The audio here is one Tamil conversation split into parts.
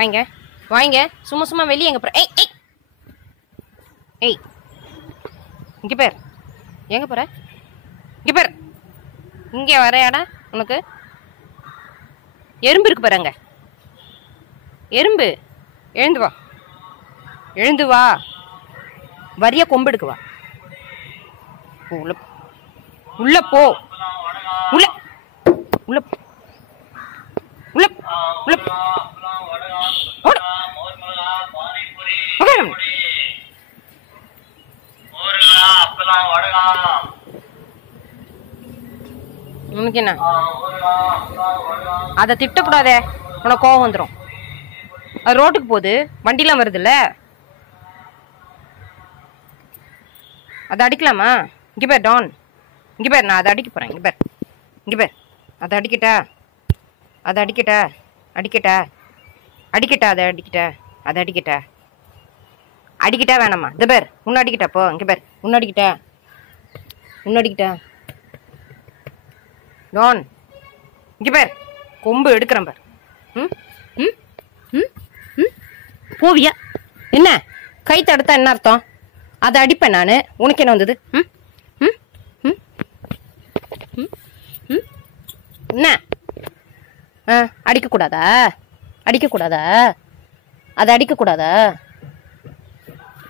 வாங்க வாங்க, சும்மா சும்மா வெளியே எங்க போற? ஏய் ஏய் ஏய், இங்க பேர் எங்க போற? இங்க பேர், இங்கே வரையாடா உனக்கு எறும்பு இருக்கு பாருங்க. எறும்பு, எழுந்து வா, எழுந்து வா, வரிய கொம்பு எடுக்கு வா. உள்ள உள்ள போ, உள்ள உள்ள உள்ள உள்ள உனக்கு என்ன? அதை திட்டக்கூடாதே, உனக்கு கோவம் வந்துடும். அது ரோட்டுக்கு போகுது, வண்டிலாம் வருதுல்ல, அதை அடிக்கலாமா? இங்கே பேர் டான், இங்கே பேர், நான் அதை அடிக்க போகிறேன். இங்கே பேர், இங்கே பேர், அதை அடிக்கட்டா, அதை அடிக்கட்டா, அடிக்கட்டா அடிக்கட்டா, அதை அடிக்கட்டா, அதை அடிக்கட்டா, அடிக்கிட்டா வேணாமா? இந்த பேர் உன்ன அடிக்கிட்டா, போ. இங்கே பேர், உன்ன அடிக்கிட்டா, உன்ன அடிக்கிட்டா டான், இங்கே பேர், கொம்பு எடுக்கிறேன் பார். ம் ம் ம் ம் போவியா? என்ன கை தடுத்தா என்ன அர்த்தம்? அதை அடிப்பேன் நான். உனக்கு என்ன வந்தது? ம் ம் ம் ம் ம் என்ன? அடிக்கக்கூடாதா? அடிக்கக்கூடாதா? அதை அடிக்கக்கூடாதா?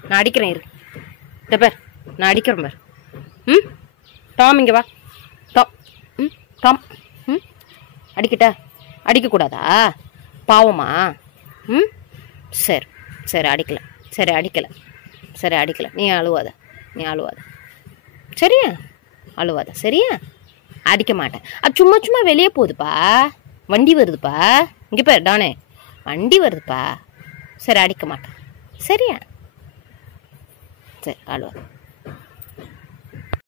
நான் அடிக்கிறேன் இரு. இந்த பேர், நான் அடிக்கிறேன் பார். ம் டாம், இங்கே வா. டாம், ம் டாம், ம் அடிக்கிட்டா? அடிக்கக்கூடாதா? பாவமா? ம் சரி சரி, அடிக்கலை. சரி அடிக்கலை, சரி அடிக்கலை. நீ அழுவாத, நீ அழுவாத, சரியா? அழுவாத, சரியா? அடிக்க மாட்டேன். அது சும்மா சும்மா வெளியே போகுதுப்பா, வண்டி வருதுப்பா. இங்கே பேர் டானே, வண்டி வருதுப்பா. சரி அடிக்க மாட்டேன், சரியா? சரி அழுவாத.